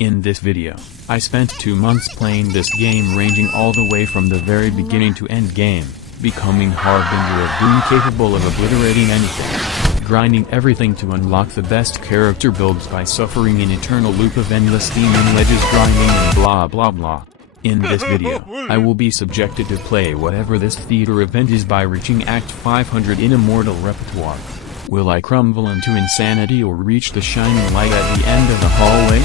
In this video, I spent 2 months playing this game, ranging all the way from the very beginning to end game, becoming Harbinger of Doom, capable of obliterating anything, grinding everything to unlock the best character builds by suffering an eternal loop of endless demon ledges, grinding and blah blah blah. In this video, I will be subjected to play whatever this theater event is by reaching Act 500 in Immortal Repertoire. Will I crumble into insanity or reach the shining light at the end of the hallway?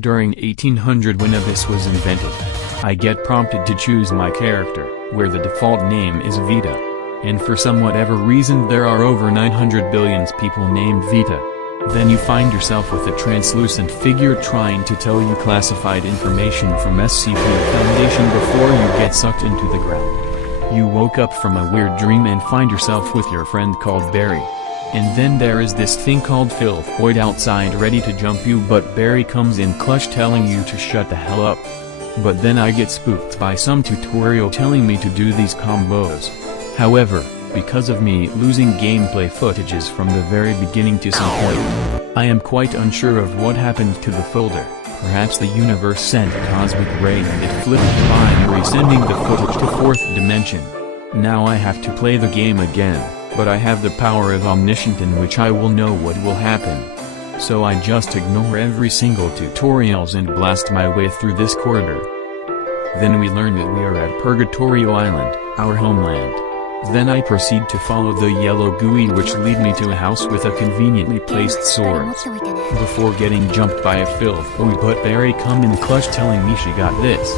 During 1800, when Abyss was invented, I get prompted to choose my character, where the default name is Vita. And for some whatever reason there are over 900 billion people named Vita. Then you find yourself with a translucent figure trying to tell you classified information from SCP Foundation before you get sucked into the ground. You woke up from a weird dream and find yourself with your friend called Barry. And then there is this thing called Filthoid outside ready to jump you, but Barry comes in clutch telling you to shut the hell up. But then I get spooked by some tutorial telling me to do these combos. However, because of me losing gameplay footages from the very beginning to some point, I am quite unsure of what happened to the folder. Perhaps the universe sent a cosmic ray and it flipped by resending the footage to 4th dimension. Now I have to play the game again. But I have the power of omniscient in which I will know what will happen. So I just ignore every single tutorials and blast my way through this corridor. Then we learn that we are at Purgatorio Island, our homeland. Then I proceed to follow the yellow GUI which lead me to a house with a conveniently placed swords. Before getting jumped by a Filthoid, but Barry come in clutch telling me she got this.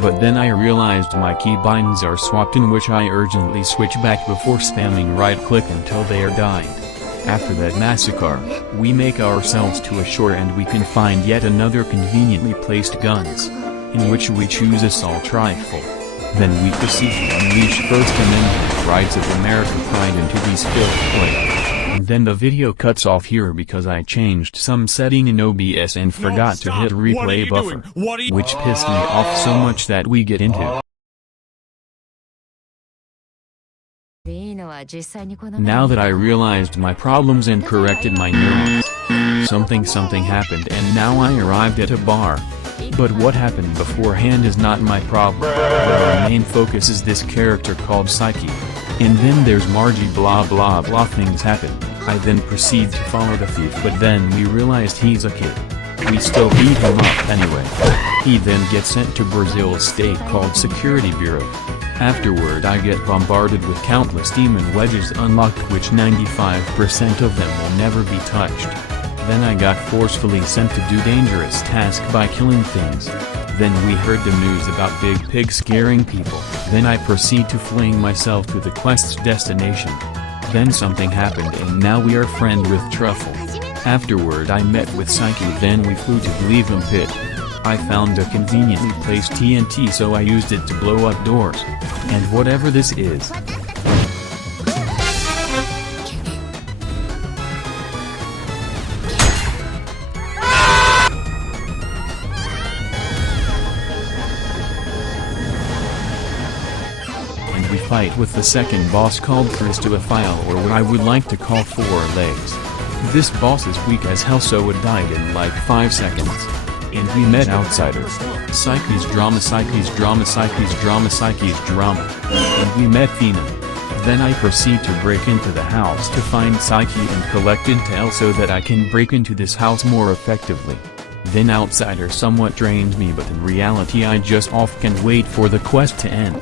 But then I realized my keybinds are swapped, in which I urgently switch back before spamming right click until they are died. After that massacre, we make ourselves to a shore and we can find yet another conveniently placed guns, in which we choose assault rifle. Then we proceed to unleash First Amendment rights of America pride into these Filthoid. And then the video cuts off here because I changed some setting in OBS and forgot to hit replay buffer, which pissed me off so much that we get into. Now that I realized my problems and corrected my neurons, something happened and now I arrived at a bar. But what happened beforehand is not my problem, where our main focus is this character called Psyche. And then there's Margie blah blah blah things happen. I then proceed to follow the thief, but then we realized he's a kid. We still beat him up anyway. He then gets sent to Brazil's state called Security Bureau. Afterward I get bombarded with countless demon wedges unlocked, which 95% of them will never be touched. Then I got forcefully sent to do dangerous task by killing things. Then we heard the news about Big Pig scaring people. Then I proceed to fling myself to the quest's destination. Then something happened and now we are friend with Truffle. Afterward I met with Psyche, then we flew to Bleevum Pit. I found a conveniently placed TNT, so I used it to blow up doors. And whatever this is, fight with the second boss called Christophile, or what I would like to call Four Legs. This boss is weak as hell, so it died in like 5 seconds. And we met Outsiders. Psyche's drama, Psyche's drama, Psyche's drama, Psyche's drama. And we met Phenom. Then I proceed to break into the house to find Psyche and collect intel so that I can break into this house more effectively. Then Outsider somewhat drained me, but in reality I just can wait for the quest to end.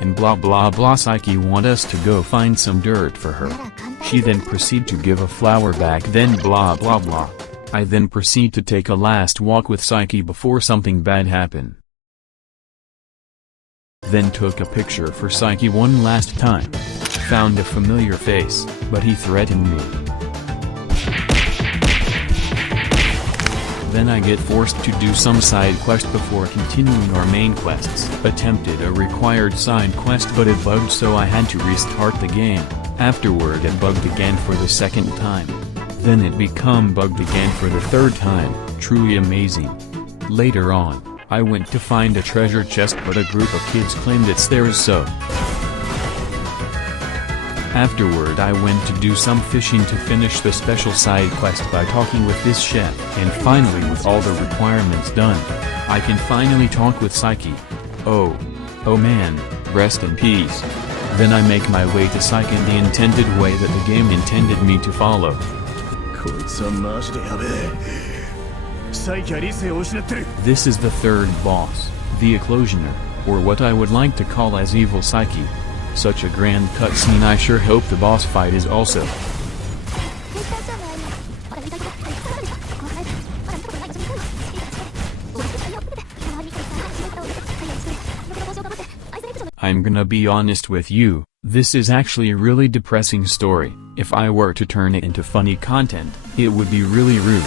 And blah blah blah. Psyche want us to go find some dirt for her. She then proceed to give a flower back, then blah blah blah. I then proceed to take a last walk with Psyche before something bad happen. Then took a picture for Psyche one last time. Found a familiar face, but he threatened me. Then I get forced to do some side quest before continuing our main quests. Attempted a required side quest but it bugged, so I had to restart the game. Afterward it bugged again for the second time. Then it become bugged again for the third time. Truly amazing. Later on, I went to find a treasure chest but a group of kids claimed it's theirs, so afterward I went to do some fishing to finish the special side quest by talking with this chef. And finally, with all the requirements done, I can finally talk with Psyche. Oh man, rest in peace. Then I make my way to Psyche in the intended way that the game intended me to follow. This is the third boss, the Eclosioner, or what I would like to call as Evil Psyche. Such a grand cutscene. I sure hope the boss fight is also. I'm gonna be honest with you, this is actually a really depressing story. If I were to turn it into funny content, it would be really rude.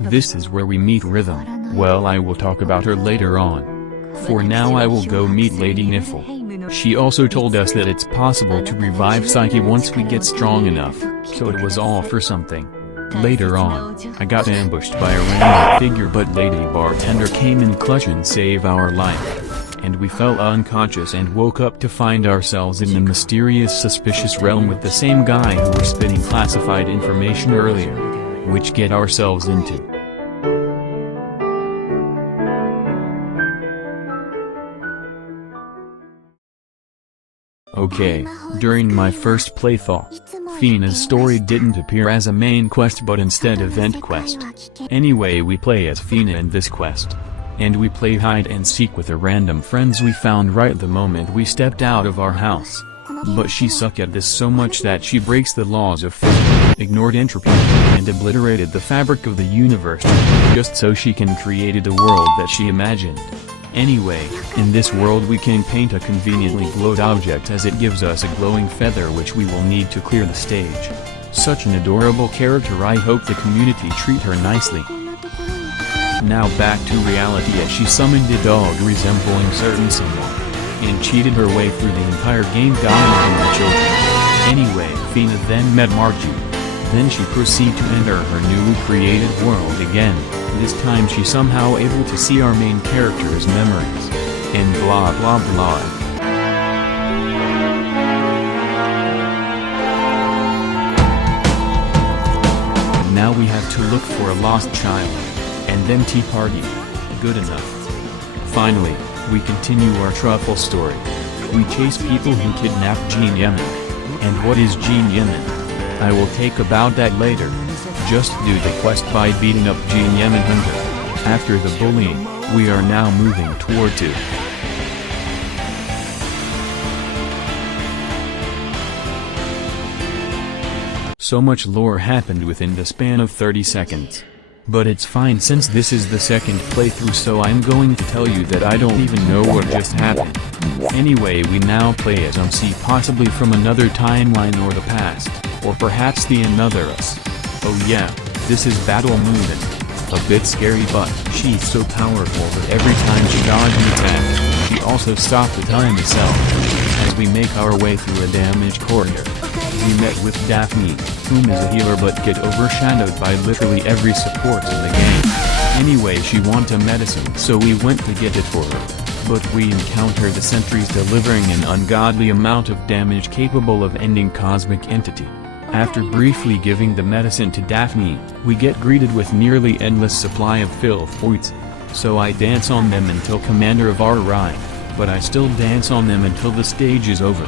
This is where we meet Rhythm. Well, I will talk about her later on. For now I will go meet Lady Niffle. She also told us that it's possible to revive Psyche once we get strong enough, so it was all for something. Later on, I got ambushed by a random figure, but Lady Bartender came in clutch and saved our life. And we fell unconscious and woke up to find ourselves in the mysterious suspicious realm with the same guy who was spitting classified information earlier. Which get ourselves into. Okay, during my first playthrough, Fina's story didn't appear as a main quest but instead event quest. Anyway, we play as Fina in this quest. And we play hide and seek with the random friends we found right the moment we stepped out of our house. But she sucked at this so much that she breaks the laws of physics, ignored entropy, and obliterated the fabric of the universe, just so she can create a world that she imagined. Anyway, in this world we can paint a conveniently glowed object as it gives us a glowing feather which we will need to clear the stage. Such an adorable character, I hope the community treat her nicely. Now back to reality, as she summoned a dog resembling certain someone, and cheated her way through the entire game, dominating the children. Anyway, Fina then met Margie. Then she proceeded to enter her newly created world again. This time she somehow able to see our main character's memories. And blah blah blah. Now we have to look for a lost child. And then tea party. Good enough. Finally, we continue our truffle story. We chase people who kidnap Jean Yemen. And what is Jean Yemen? I will take about that later. Just do the quest by beating up Jean Yemen Hunter. After the bullying, we are now moving toward 2. So much lore happened within the span of 30 seconds. But it's fine since this is the second playthrough, so I'm going to tell you that I don't even know what just happened. Anyway, we now play as MC, possibly from another timeline or the past, or perhaps the Another Us. Oh yeah, this is Battle Movement. A bit scary, but she's so powerful that every time she dodges an attack, she also stops the time itself. As we make our way through a damaged corridor, we met with Daphne, whom is a healer but get overshadowed by literally every support in the game. Anyway, she want a medicine, so we went to get it for her. But we encounter the sentries delivering an ungodly amount of damage capable of ending cosmic entity. After briefly giving the medicine to Daphne, we get greeted with nearly endless supply of filth points. So I dance on them until Commander of our ride, but I still dance on them until the stage is over.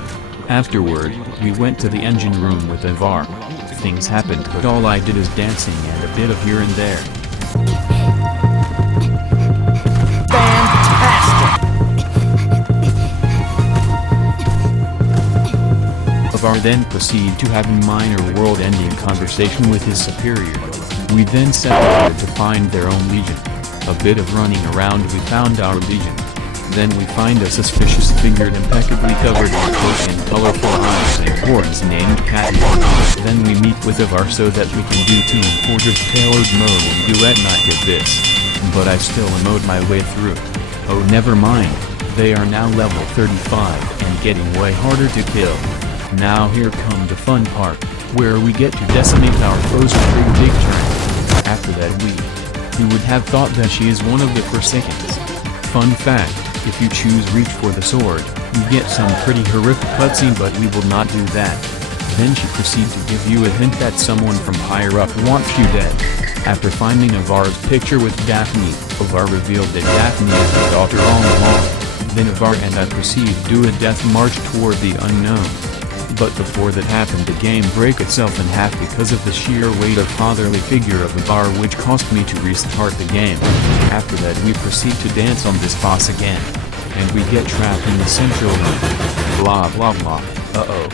Afterward, we went to the engine room with Avar. Things happened, but all I did is dancing and a bit of here and there. Avar then proceeded to have a minor world-ending conversation with his superior. We then separated to find their own legion. A bit of running around, we found our legion. Then we find a suspicious figure impeccably covered in coat and colorful eyes and horns named Catman. Then we meet with Avar so that we can do Tomb Fortress payload mode in Duet Night Abyss. But I still emote my way through. Oh, never mind. They are now level 35 and getting way harder to kill. Now here come the fun part, where we get to decimate our foes a pretty big turn. After that who would have thought that she is one of the Forsakens? Fun fact, if you choose reach for the sword, you get some pretty horrific cutscene, but we will not do that. Then she proceeds to give you a hint that someone from higher up wants you dead. After finding Avar's picture with Daphne, Avar revealed that Daphne is his daughter all along. Then Avar and I proceed to do a death march toward the unknown. But before that happened, the game break itself in half because of the sheer weight of fatherly figure of Avar, which cost me to restart the game. After that we proceed to dance on this boss again. And we get trapped in the central room. Blah blah blah. Uh-oh.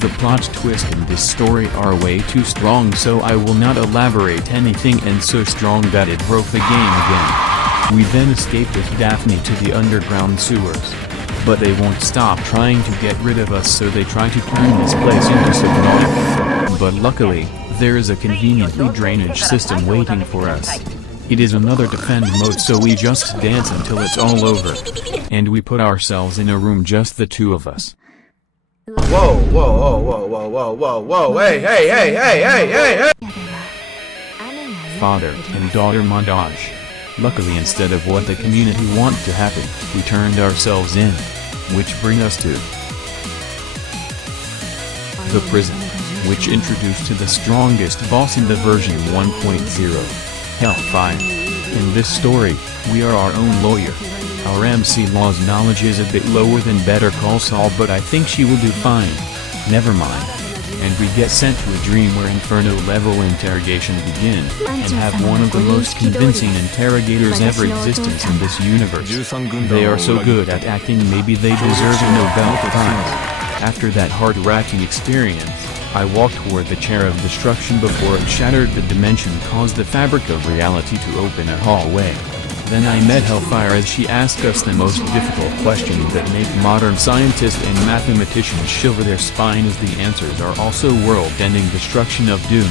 The plot twists in this story are way too strong, so I will not elaborate anything, and so strong that it broke the game again. We then escape with Daphne to the underground sewers. But they won't stop trying to get rid of us, so they try to turn this place into Subnautica. But luckily, there is a conveniently drainage system waiting for us. It is another defend mode, so we just dance until it's all over. And we put ourselves in a room, just the two of us. Whoa, whoa, whoa, whoa, whoa, whoa, whoa, whoa, hey, hey, hey, hey, hey, hey, hey! Father and daughter montage. Luckily, instead of what the community wanted to happen, we turned ourselves in. Which bring us to the prison, which introduced to the strongest boss in the version 1.0, Hellfire. In this story, we are our own lawyer. Our MC Law's knowledge is a bit lower than Better Call Saul, but I think she will do fine. Never mind. And we get sent to a dream where Inferno level interrogation begin, and have one of the most convincing interrogators ever existence in this universe. They are so good at acting, maybe they deserve a Nobel Prize. After that heart-wrenching experience, I walked toward the chair of destruction before it shattered the dimension, caused the fabric of reality to open a hallway. Then I met Hellfire as she asked us the most difficult questions that make modern scientists and mathematicians shiver their spine, as the answers are also world-ending destruction of doom.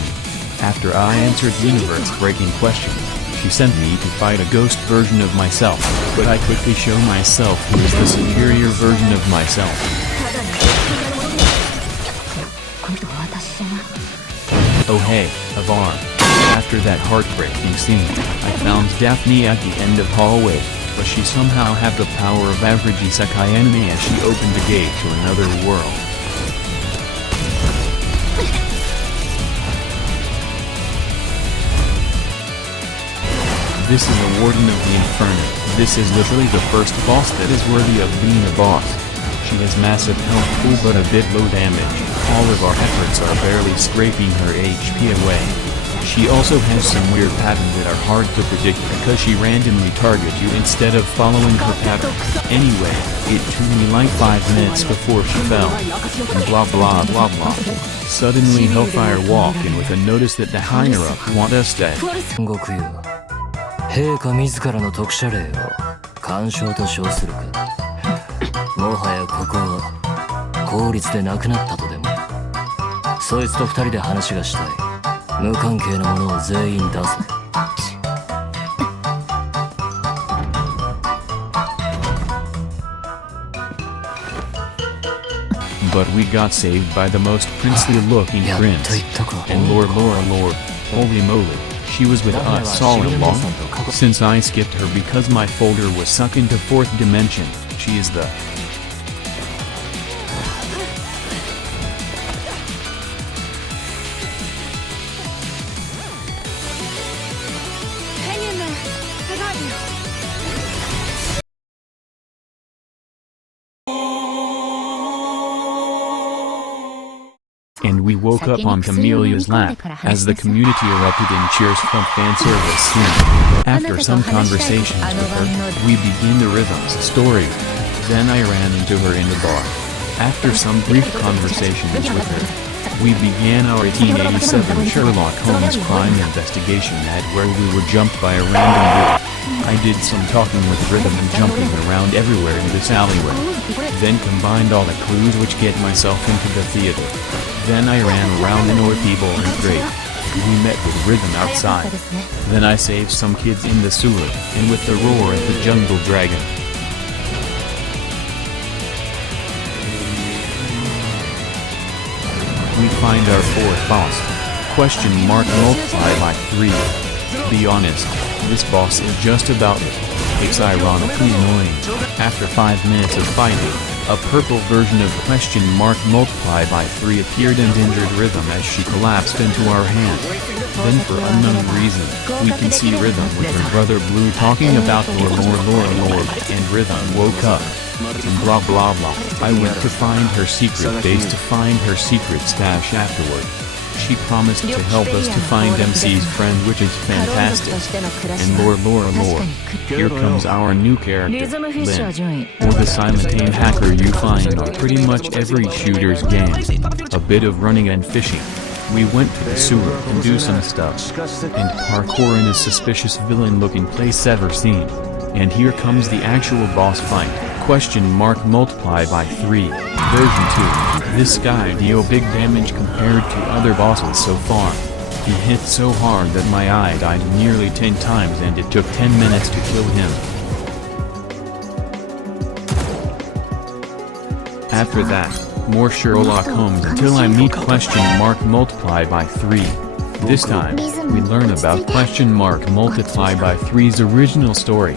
After I answered universe-breaking questions, she sent me to fight a ghost version of myself, but I quickly show myself who is the superior version of myself. Oh hey, Avar. After that heartbreaking scene, I found Daphne at the end of hallway, but she somehow had the power of average isekai anime as she opened the gate to another world. This is a Warden of the Inferno. This is literally the first boss that is worthy of being a boss. She has massive health pool but a bit low damage. All of our efforts are barely scraping her HP away. She also has some weird patterns that are hard to predict because she randomly targets you instead of following her pattern. Anyway, it took me like 5 minutes before she fell. And blah blah blah blah. Suddenly Hellfire walked in with a notice that the higher up want us dead. 陛下自らの特赦令を干渉と称するか。もはやここは効率でなくなったとでも。そいつと2人で話がしたい。無関係なものを全員出せ。But we got saved by the most princely-looking prince. And Lord, holy moly, she was with us all along. Since I skipped her because my folder was sucked into 4th dimension, she is the... Hang in there. I got you. and we woke up on Camelia's lap, as the community erupted in cheers from fan service soon. After some conversations with her, we began the rhythm's story. Then I ran into her in the bar. After some brief conversations with her, we began our 1887 Sherlock Holmes crime investigation at where we were jumped by a random group. I did some talking with rhythm and jumping around everywhere in this alleyway. Then combined all the clues which get myself into the theater. Then I ran around in Orpeeble and Great. We met with rhythm outside. Then I saved some kids in the sewer, and with the roar of the jungle dragon. We find our fourth boss. Multiply by 3. Be honest, this boss is just about it. It's ironically annoying. After 5 minutes of fighting, a purple version of multiply by 3 appeared and injured Rhythm as she collapsed into our hand. Then for unknown reason, we can see Rhythm with her brother Blue talking about Lord, and Rhythm woke up. And blah blah blah. I went to find her secret base to find her secret stash afterward. She promised to help us to find MC's friend, which is fantastic. And lore. Here comes our new character, Lin, or the simultane hacker you find on pretty much every shooter's game. A bit of running and fishing. We went to the sewer and do some stuff. And parkour in a suspicious villain-looking place ever seen. And here comes the actual boss fight. Multiply by 3. Version 2. This guy deal big damage compared to other bosses so far. He hit so hard that my eye died nearly 10 times and it took 10 minutes to kill him. After that, more Sherlock Holmes until I meet multiply by 3. This time, we learn about multiply by 3's original story.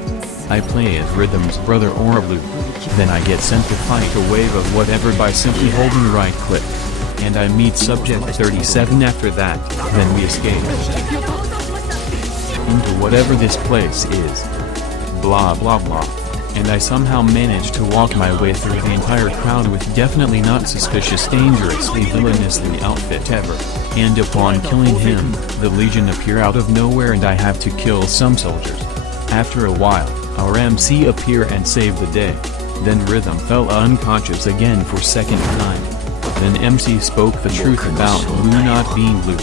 I play as Rhythm's brother Blue. Then I get sent to fight a wave of whatever by simply holding right click. And I meet Subject 37 after that, then we escape into whatever this place is. Blah blah blah. And I somehow manage to walk my way through the entire crowd with definitely not suspicious dangerously villainously outfit ever. And upon killing him, the Legion appear out of nowhere and I have to kill some soldiers. After a while, our MC appear and save the day. Then Rhythm fell unconscious again for second time. Then MC spoke the truth about Blue not being blue.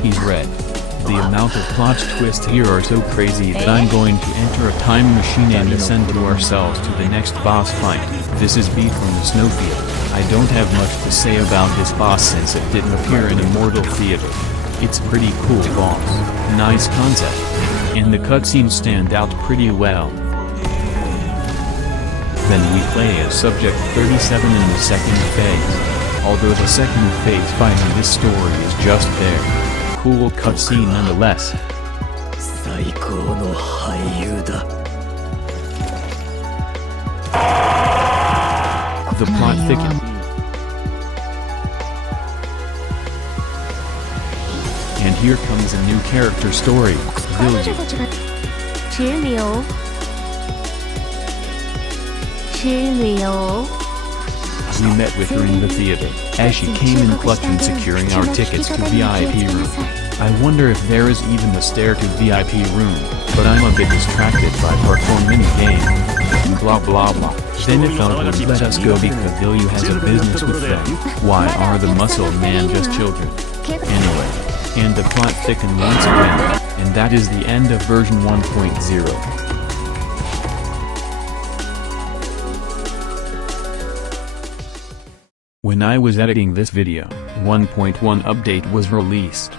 He's red. The amount of plot twists here are so crazy that I'm going to enter a time machine and ascend to ourselves to the next boss fight. This is B from the Snowfield. I don't have much to say about this boss since it didn't appear in Immortal Theater. It's pretty cool boss. Nice concept. And the cutscenes stand out pretty well. Then we play as Subject 37 in the second phase. Although the second phase fight in this story is just there. Cool cutscene nonetheless. The plot thickens. And here comes a new character story, Cheerio. We met with her in the theater, as she came in clutch and securing our tickets to VIP room. I wonder if there is even a stair to VIP room, but I'm a bit distracted by parkour mini game. Blah blah blah. Then it felt would let us go because Ilyu has a business with them. Why are the muscle man just children? Anyway, and the plot thickened once again, and that is the end of version 1.0. When I was editing this video, 1.1 update was released.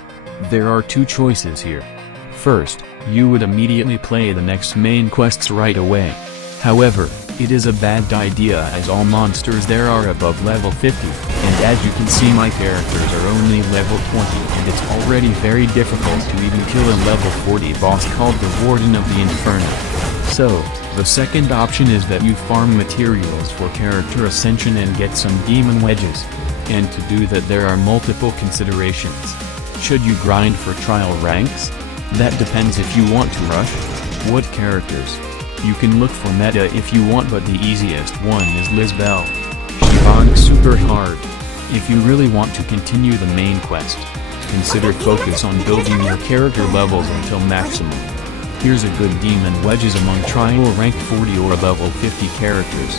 There are two choices here. First, you would immediately play the next main quests right away. However, it is a bad idea as all monsters there are above level 50, and as you can see my characters are only level 20 and it's already very difficult to even kill a level 40 boss called the Warden of the Inferno. So, the second option is that you farm materials for character ascension and get some demon wedges. And to do that there are multiple considerations. Should you grind for trial ranks? That depends if you want to rush. What characters? You can look for meta if you want, but the easiest one is Lizbel. She bonks super hard. If you really want to continue the main quest, consider focus on building your character levels until maximum. Here's a good demon wedges among trial rank 40 or level 50 characters.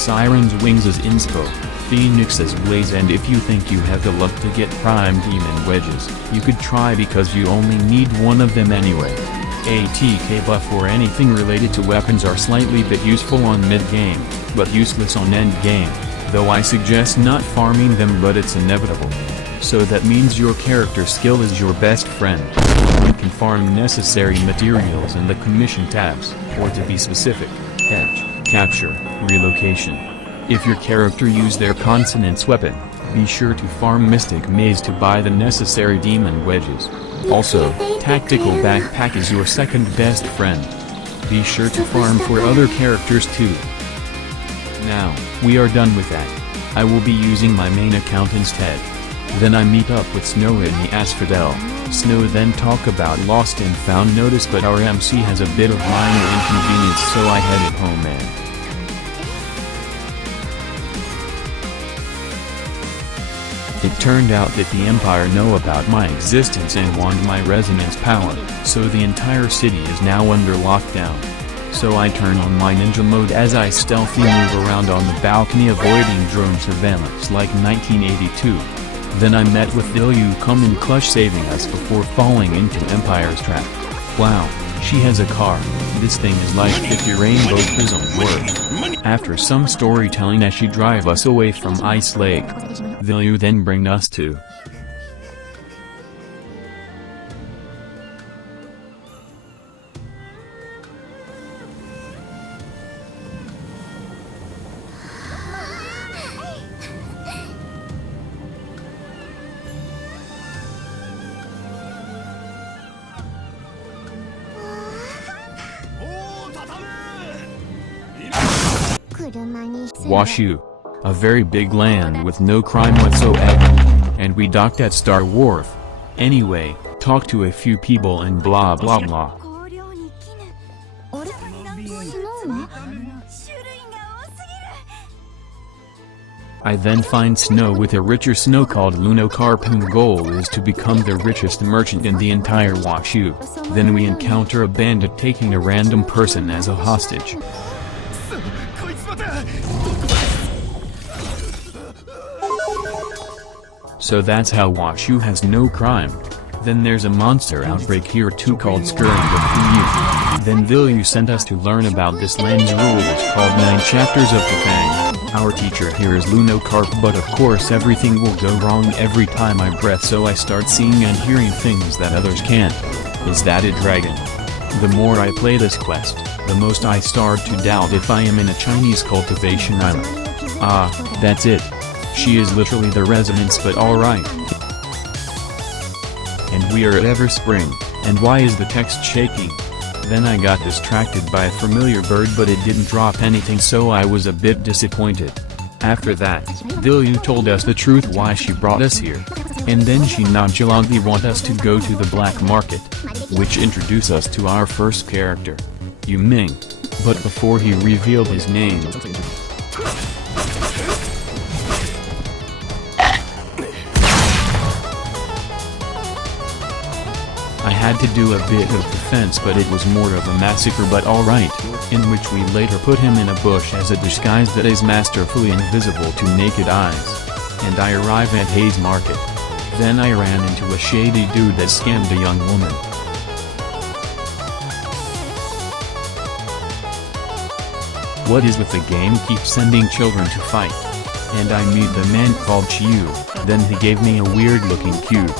Siren's Wings as inspo, Phoenix as Blaze, and if you think you have the luck to get prime demon wedges, you could try because you only need one of them anyway. ATK buff or anything related to weapons are slightly bit useful on mid-game, but useless on end-game, though I suggest not farming them, but it's inevitable. So that means your character skill is your best friend. You can farm necessary materials in the commission tabs, or to be specific, catch, capture, relocation. If your character use their consonants weapon, be sure to farm Mystic Maze to buy the necessary demon wedges. Also, Tactical Backpack is your second best friend. Be sure to farm for other characters too. Now, we are done with that. I will be using my main account instead. Then I meet up with Snow in the Asphodel. Snow then talk about Lost and Found. Notice but our MC has a bit of minor inconvenience, so I headed home It turned out that the Empire know about my existence and want my resonance power, so the entire city is now under lockdown. So I turn on my ninja mode as I stealthy move around on the balcony avoiding drone surveillance like 1982. Then I met with Ilyu come in clutch saving us before falling into Empire's trap. Wow, she has a car. This thing is like if your rainbow prism worked. After some storytelling as she drive us away from Ice Lake, Ilyu then bring us to Washu, a very big land with no crime whatsoever, and we docked at Star Wharf. Anyway, talked to a few people and blah blah blah. I then find Snow with a richer Snow called Lunocarp, whose goal is to become the richest merchant in the entire Washu. Then we encounter a bandit taking a random person as a hostage. So that's how Washu has no crime. Then there's a monster outbreak here too called Scurrying with Yuuhei. Then Vilyu sent us to learn about this land's rule which called 9 chapters of the Fang. Our teacher here is Lunocarp, but of course everything will go wrong every time I breath, so I start seeing and hearing things that others can't. Is that a dragon? The more I play this quest, the most I start to doubt if I am in a Chinese cultivation island. Ah, that's it. She is literally the resonance, but alright. And we are at Everspring, and why is the text shaking? Then I got distracted by a familiar bird, but it didn't drop anything, so I was a bit disappointed. After that, Vilyu told us the truth why she brought us here. And then she nonchalantly want us to go to the black market, which introduced us to our first character, Yu Ming. But before he revealed his name, I had to do a bit of defense, but it was more of a massacre, but alright, in which we later put him in a bush as a disguise that is masterfully invisible to naked eyes. And I arrive at Hayes Market. Then I ran into a shady dude that scammed a young woman. What is with the game keep sending children to fight? And I meet the man called Chiu, then he gave me a weird looking cube.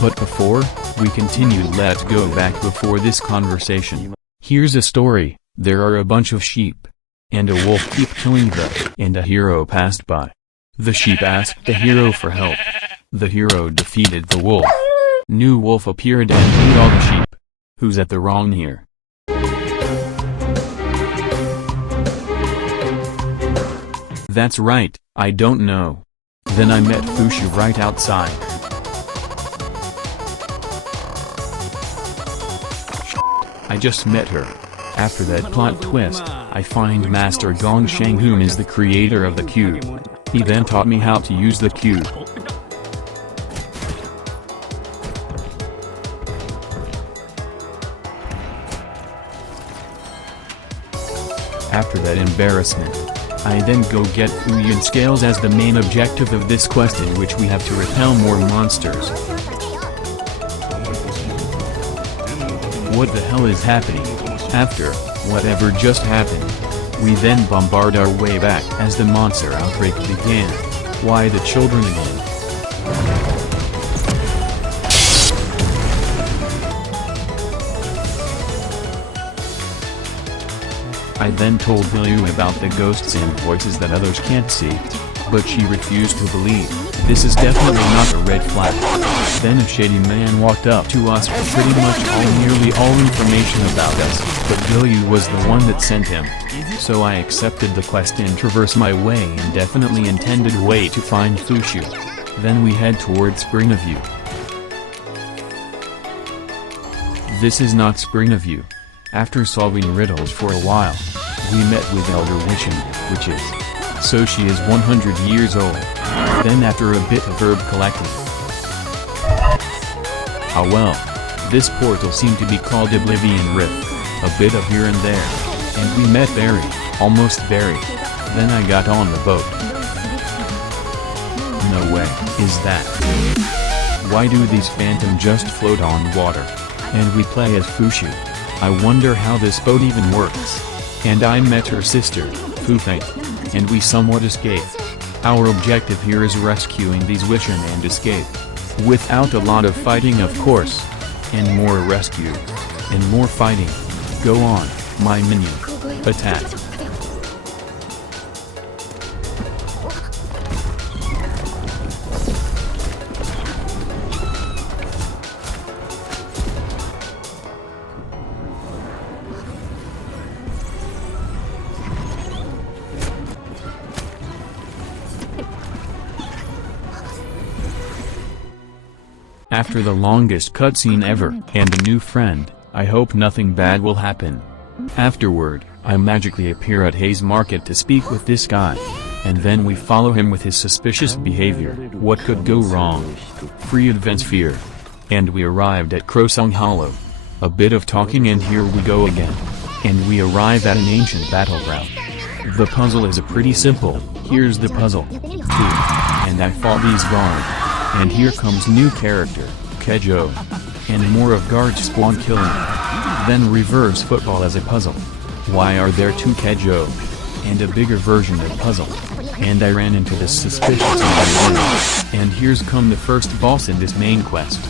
But before we continue, let's go back before this conversation. Here's a story. There are a bunch of sheep, and a wolf keep killing them, and a hero passed by. The sheep asked the hero for help. The hero defeated the wolf. New wolf appeared and ate all the sheep. Who's at the wrong here? That's right, I don't know. Then I met Fushu right outside. I just met her. After that plot twist, I find Master Gongsheng, whom is the creator of the cube. He then taught me how to use the cube. After that embarrassment, I then go get Fuyun scales as the main objective of this quest, in which we have to repel more monsters. What the hell is happening? After whatever just happened, we then bombard our way back as the monster outbreak began. Why the children again? I then told Liu about the ghosts and voices that others can't see, but she refused to believe. This is definitely not a red flag. Then a shady man walked up to us with pretty much nearly all information about us, but Liu was the one that sent him. So I accepted the quest and traversed my way and definitely intended way to find Fushu. Then we head towards Spring of View. This is not Spring of View. After solving riddles for a while, we met with Elder Wishin, which is. So she is 100 years old. Then after a bit of herb collecting. Ah well. This portal seemed to be called Oblivion Rift. A bit of here and there. And we met Barry, almost Barry. Then I got on the boat. No way, is that? Why do these phantom just float on water? And we play as Fushu. I wonder how this boat even works. And I met her sister, Fufei. And we somewhat escaped. Our objective here is rescuing these Wishin and escape. Without a lot of fighting, of course. And more rescue. And more fighting. Go on, my minion. Attack. After the longest cutscene ever, and a new friend, I hope nothing bad will happen. Afterward, I magically appear at Hayes Market to speak with this guy. And then we follow him with his suspicious behavior. What could go wrong? Free advance fear. And we arrived at Krosung Hollow. A bit of talking and here we go again. And we arrive at an ancient battleground. The puzzle is pretty simple. Here's the puzzle. 2. And I fought these guards. And here comes new character, Kejo. And more of guards spawn killing me. Then reverse football as a puzzle. Why are there 2 Kejo? And a bigger version of puzzle. And I ran into this suspicious individual. And here's come the first boss in this main quest.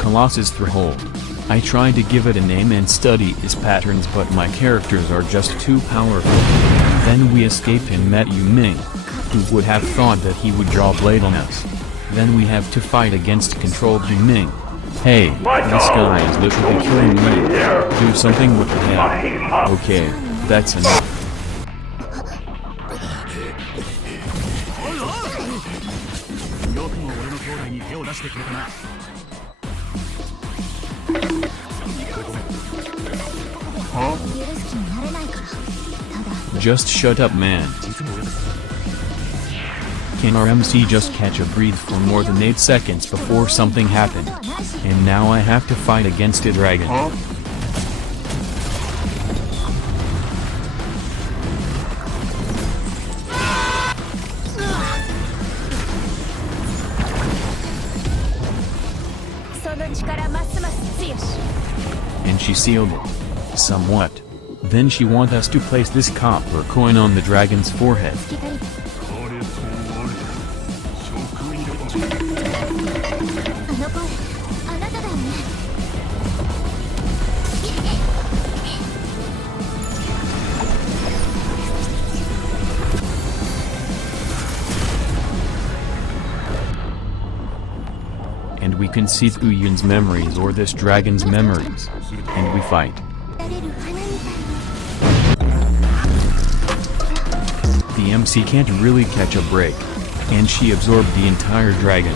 Colossus Threshold. I tried to give it a name and study its patterns, but my characters are just too powerful. Then we escaped and met Yuuhei. Who would have thought that he would draw blade on us? Then we have to fight against controlled Yuuhei. Hey, this guy is literally killing me. Do something with the head. Okay, that's enough. Just shut up, man. Can our MC just catch a breath for more than 8 seconds before something happened? And now I have to fight against a dragon. And she sealed it. Somewhat. Then she wants us to place this copper coin on the dragon's forehead. And we can see Fuyun's memories or this dragon's memories. And we fight. The MC can't really catch a break. And she absorbed the entire dragon.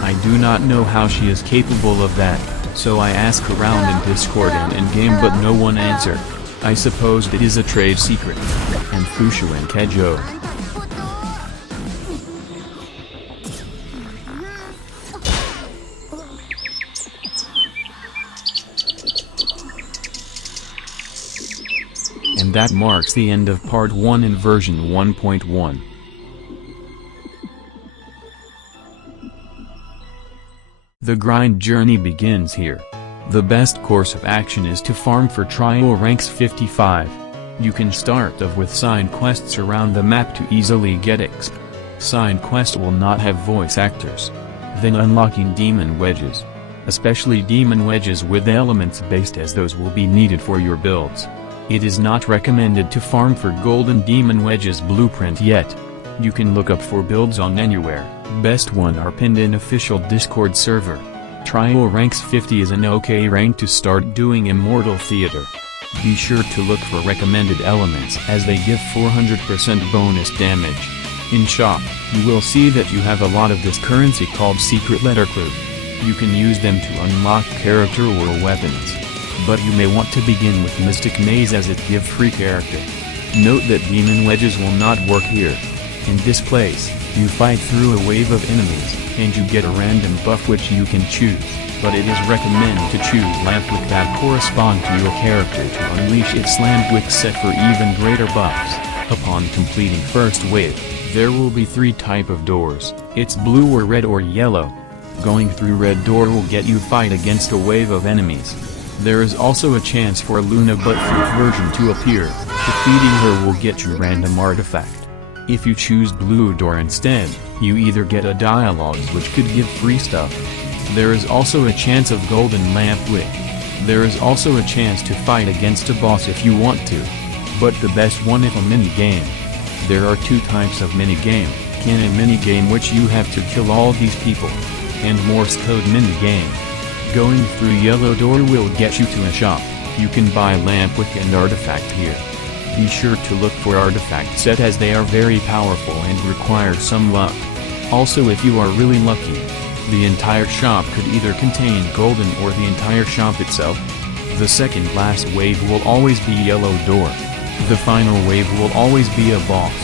I do not know how she is capable of that, so I ask around in Discord and in-game, but no one answered. I suppose it is a trade secret. And Fushu and Kejo. that marks the end of part 1 in version 1.1. The grind journey begins here. The best course of action is to farm for trial ranks 55. You can start off with side quests around the map to easily get XP. Side quests will not have voice actors. Then unlocking demon wedges. Especially demon wedges with elements based, as those will be needed for your builds. It is not recommended to farm for golden demon wedges blueprint yet. You can look up for builds on anywhere. Best one are pinned in official Discord server. Trial ranks 50 is an okay rank to start doing Immortal Theater. Be sure to look for recommended elements, as they give 400% bonus damage. In shop, you will see that you have a lot of this currency called Secret Letter Clue. You can use them to unlock character or weapons. But you may want to begin with Mystic Maze, as it give free character. Note that demon wedges will not work here. In this place, you fight through a wave of enemies, and you get a random buff which you can choose, but it is recommended to choose Lampwick that correspond to your character to unleash its Lampwick set for even greater buffs. Upon completing first wave, there will be 3 type of doors. It's blue or red or yellow. Going through red door will get you fight against a wave of enemies. There is also a chance for Luna Buttfruit version to appear. Defeating her will get you random artifact. If you choose blue door instead, you either get a dialogues which could give free stuff. There is also a chance of golden lamp wick. There is also a chance to fight against a boss if you want to. But the best one is a mini game. There are 2 types of mini game. Canon mini game, which you have to kill all these people, and Morse code mini game. Going through yellow door will get you to a shop. You can buy lamp wick and artifact here. Be sure to look for artifact set, as they are very powerful and require some luck. Also, if you are really lucky, the entire shop could either contain golden or the entire shop itself. The second last wave will always be yellow door. The final wave will always be a boss.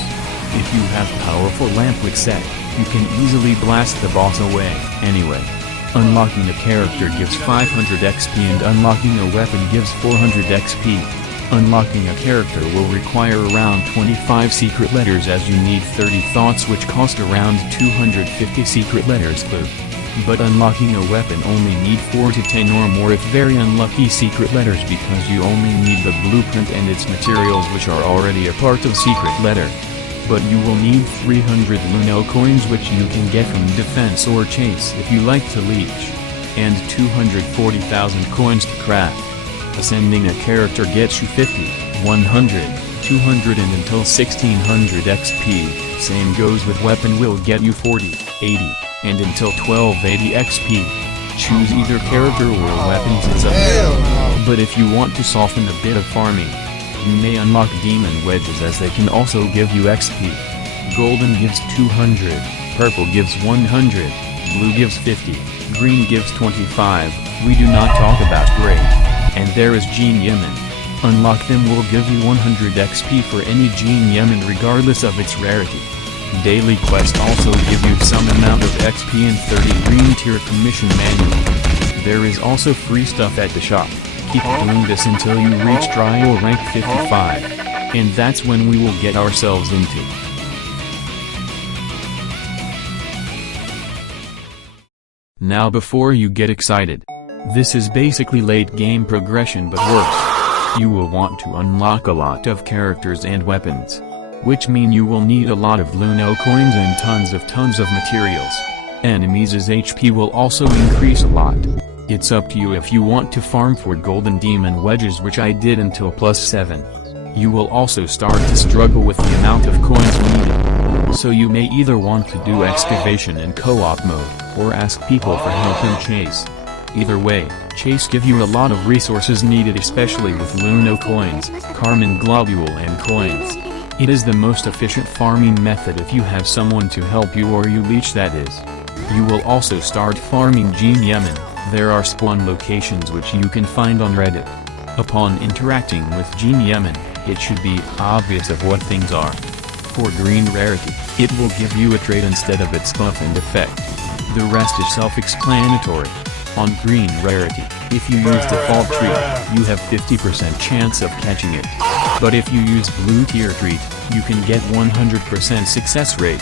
If you have powerful lampwick set, you can easily blast the boss away. Anyway, unlocking a character gives 500 XP and unlocking a weapon gives 400 XP. Unlocking a character will require around 25 secret letters, as you need 30 thoughts which cost around 250 secret letters clue. But unlocking a weapon only need 4 to 10 or more if very unlucky secret letters, because you only need the blueprint and its materials which are already a part of secret letter. But you will need 300 Luno coins which you can get from defense or chase if you like to leech, and 240,000 coins to craft. Ascending a character gets you 50, 100, 200 and until 1600 XP, same goes with weapon will get you 40, 80, and until 1280 XP. Choose either character or weapons, it's up to you. But if you want to soften a bit of farming, you may unlock demon wedges, as they can also give you XP. Golden gives 200, purple gives 100, blue gives 50, green gives 25, we do not talk about gray. And there is Gene Yemen. Unlock them will give you 100 XP for any Gene Yemen regardless of its rarity. Daily quests also give you some amount of XP and 30 green tier commission manually. There is also free stuff at the shop. Keep doing this until you reach trial rank 55. And that's when we will get ourselves into. Now before you get excited, this is basically late game progression but worse. You will want to unlock a lot of characters and weapons, which mean you will need a lot of Luno coins and tons of materials. Enemies' HP will also increase a lot. It's up to you if you want to farm for golden demon wedges, which I did until +7. You will also start to struggle with the amount of coins needed. So you may either want to do excavation in co-op mode, or ask people for help in chase. Either way, chase give you a lot of resources needed, especially with Luno coins, Carmine globule and coins. It is the most efficient farming method if you have someone to help you or you leech, that is. You will also start farming Gene Yemen. There are spawn locations which you can find on Reddit. Upon interacting with Gene Yemen, it should be obvious of what things are. For green rarity, it will give you a trait instead of its buff and effect. The rest is self-explanatory. On green rarity, if you use default tree, you have 50% chance of catching it. But if you use blue tier treat, you can get 100% success rate.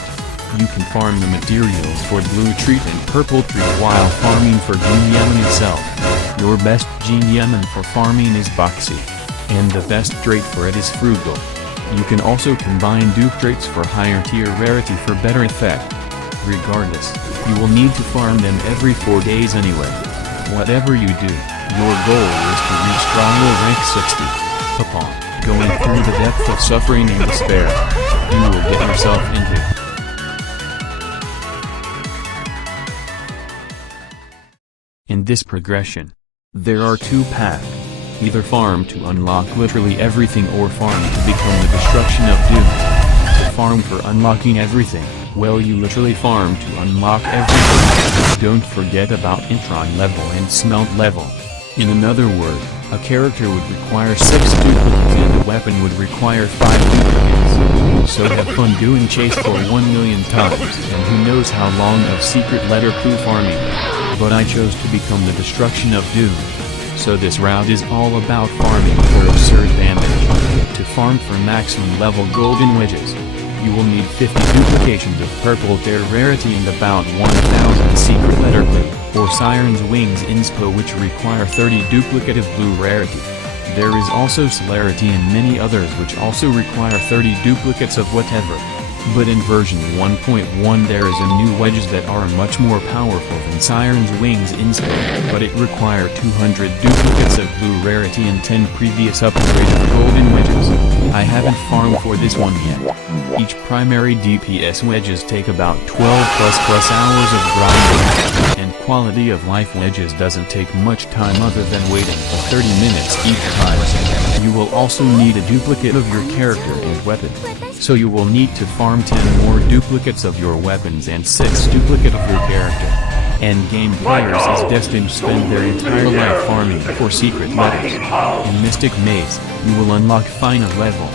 You can farm the materials for blue treat and purple treat while farming for Gene Yemen itself. Your best Gene Yemen for farming is Boxy. And the best trait for it is Frugal. You can also combine dupe traits for higher tier rarity for better effect. Regardless, you will need to farm them every 4 days anyway. Whatever you do, your goal is to reach trial rank 60. Upon going through the depth of suffering and despair, you will get yourself into. In this progression, there are 2 paths. Either farm to unlock literally everything or farm to become the destruction of doom. To farm for unlocking everything, well, you literally farm to unlock everything. Don't forget about Intron level and Smelt level. In another word, a character would require 6 duplicates and a weapon would require 5 duplicates. So have fun doing chase for 1 million times and who knows how long of secret letter clue farming. But I chose to become the destruction of doom. So this route is all about farming for absurd damage. To farm for maximum level golden wedges, you will need 50 duplications of purple tier rarity and about 1000 secret letter clue, or Siren's Wings inspo which require 30 duplicative blue rarity. There is also celerity and many others which also require 30 duplicates of whatever. But in version 1.1 there is a new wedges that are much more powerful than Siren's Wings inspo, but it require 200 duplicates of blue rarity and 10 previous upgrades of golden wedges. I haven't farmed for this one yet. Each primary DPS wedges take about 12 plus hours of grinding, and quality of life wedges doesn't take much time other than waiting for 30 minutes each time. You will also need a duplicate of your character and weapon. So you will need to farm 10 more duplicates of your weapons and 6 duplicate of your character. Endgame players is destined to spend their entire life farming for secret letters. In Mystic Maze, you will unlock final level,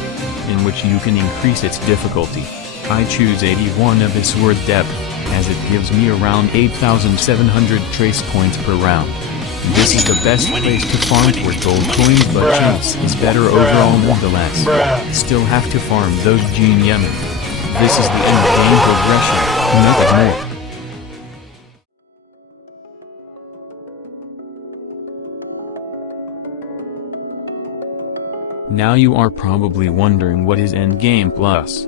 in which you can increase its difficulty. I choose 81 Abyss Sword Depth, as it gives me around 8,700 trace points per round. This is the best place to farm for gold coins, but chance is better overall nonetheless. Still have to farm those Gene Yemen. This is the end game progression, nothing more. Now you are probably wondering what is Endgame Plus.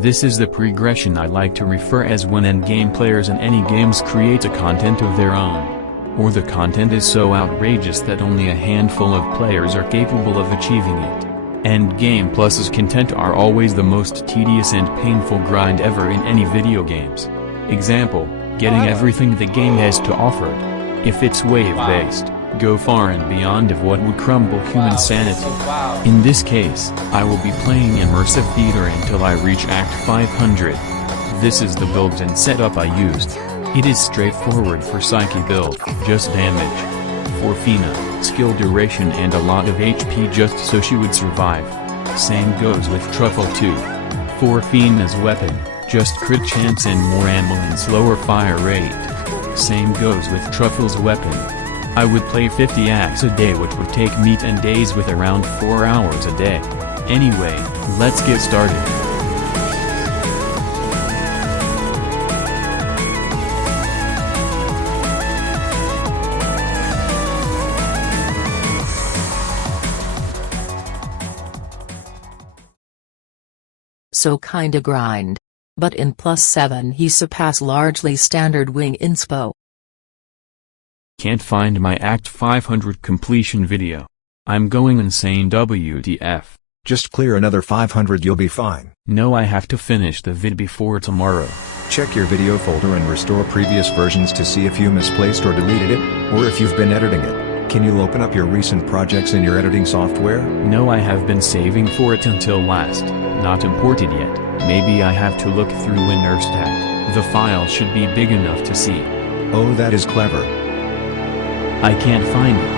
This is the progression I like to refer as when endgame players in any games create a content of their own. Or the content is so outrageous that only a handful of players are capable of achieving it. Endgame Plus's content are always the most tedious and painful grind ever in any video games. Example, getting everything the game has to offer. If it's wave-based, go far and beyond of what would crumble human sanity. In this case, I will be playing Immersive Theater until I reach Act 500. This is the builds and setup I used. It is straightforward for Psyche build, just damage. For Fina, skill duration and a lot of HP just so she would survive. Same goes with Truffle too. For Fina's weapon, just crit chance and more ammo and slower fire rate. Same goes with Truffle's weapon. I would play 50 acts a day which would take me 10 days with around 4 hours a day. Anyway, let's get started. So kinda grind. But in plus 7 he surpass largely standard wing inspo. Can't find my Act 500 completion video. I'm going insane WTF. Just clear another 500, you'll be fine. No, I have to finish the vid before tomorrow. Check your video folder and restore previous versions to see if you misplaced or deleted it, or if you've been editing it. Can you open up your recent projects in your editing software? No, I have been saving for it until last. Not imported yet. Maybe I have to look through WinRStat. The file should be big enough to see. Oh, that is clever. I can't find it.